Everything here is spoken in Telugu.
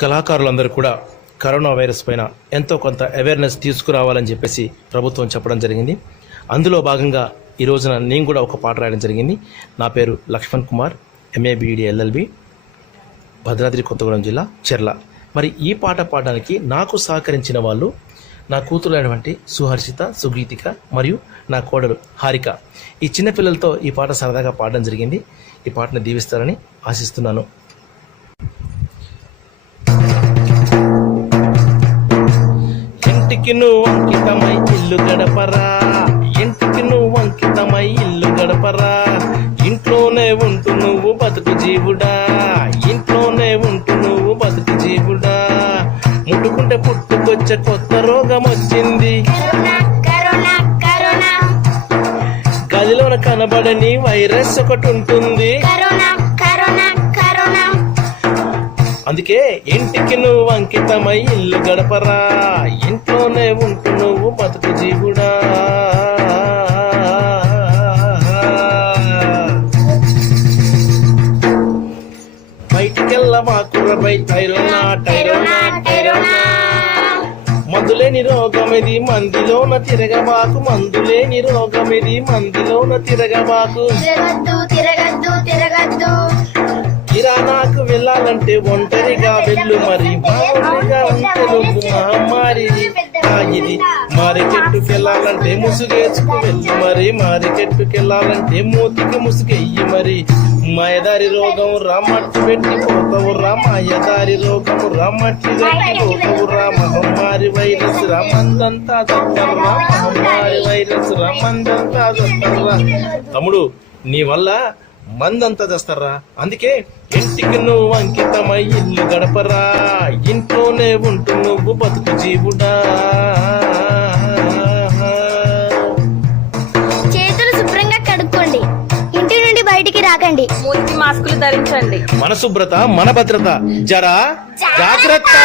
కళాకారులందరూ కూడా కరోనా వైరస్ పైన ఎంతో కొంత అవేర్నెస్ తీసుకురావాలని చెప్పేసి ప్రభుత్వం చెప్పడం జరిగింది. అందులో భాగంగా ఈ రోజున నేను కూడా ఒక పాట రాయడం జరిగింది. నా పేరు Laxman Kumar, MA BEd LLB, Bhadradri Kothagudem జిల్లా, చెర్ల. మరి ఈ పాట పాడడానికి నాకు సహకరించిన వాళ్ళు నా కూతురైనటువంటి సుహర్షిత, సుగీతిక మరియు నా కోడలు హారిక. ఈ చిన్నపిల్లలతో ఈ పాట సరదాగా పాడడం జరిగింది. ఈ పాటను దీవిస్తారని ఆశిస్తున్నాను. ఇంటికి నువ్వు అంకితమై ఇల్లు గడపరా, ఇంటికి నువ్వు అంకితమై ఇల్లు గడపరా, ఇంట్లోనే ఉంటూ నువ్వు బతుకు జీవుడా, ఇంట్లోనే ఉంటూ నువ్వు బతుకు జీవుడా, ముట్టుకుంటే పుట్టుకొచ్చే కొత్త రోగం వచ్చింది, గదిలోన కనబడని వైరస్ ఒకటి ఉంటుంది. అందుకే ఇంటికి నువ్వు అంకితమై ఇల్లు గడపరా, ఇంట్లోనే ఉంటూ నువ్వు బతుకు జీవుడా. బయటికెళ్ళవాకుర బయటైరోనా టైరోనా టైరోనా, మందులేని రోగమిది మందిలోన తిరగబాకు, మందులేని రోగమిది మందిలోన తిరగబాకు. కిరాణాకు వెళ్ళాలంటే ఒంటరిగా వెళ్ళు, మరి మామూలుగా ఉంటే నువ్వు మహమ్మారి ఇది. మార్కెట్టుకు వెళ్ళాలంటే ముసుగేసుకు వెళ్ళు, మరి మార్కెట్టుకు వెళ్ళాలంటే మూతికి ముసుగెయ్యి. మరి మాయదారి రోగం రమ్మట్టి పెట్టిపోతావు రా, మాయదారి రోగం రమ్మట్టి పెట్టిపోతావు రా, మహమ్మారి వైరస్ రమ్మందంతా దొక్కర్రా, మహమ్మారి వైరస్ రమ్మందంతా దొక్కర్రా. తమ్ముడు, నీ వల్ల మందంతా తెస్తారా. అందుకే ఇంటికి నువ్వు అంకితమై ఇల్లు గడపరా, ఇంట్లోనే ఉంటూ నువ్వు బతుకు జీవుడా. చేతులు శుభ్రంగా కడుక్కోండి, ఇంటి నుండి బయటికి రాకండి, మూతి మాస్కులు ధరించండి. మన శుభ్రత మన భద్రత, జరా జాగ్రత్త.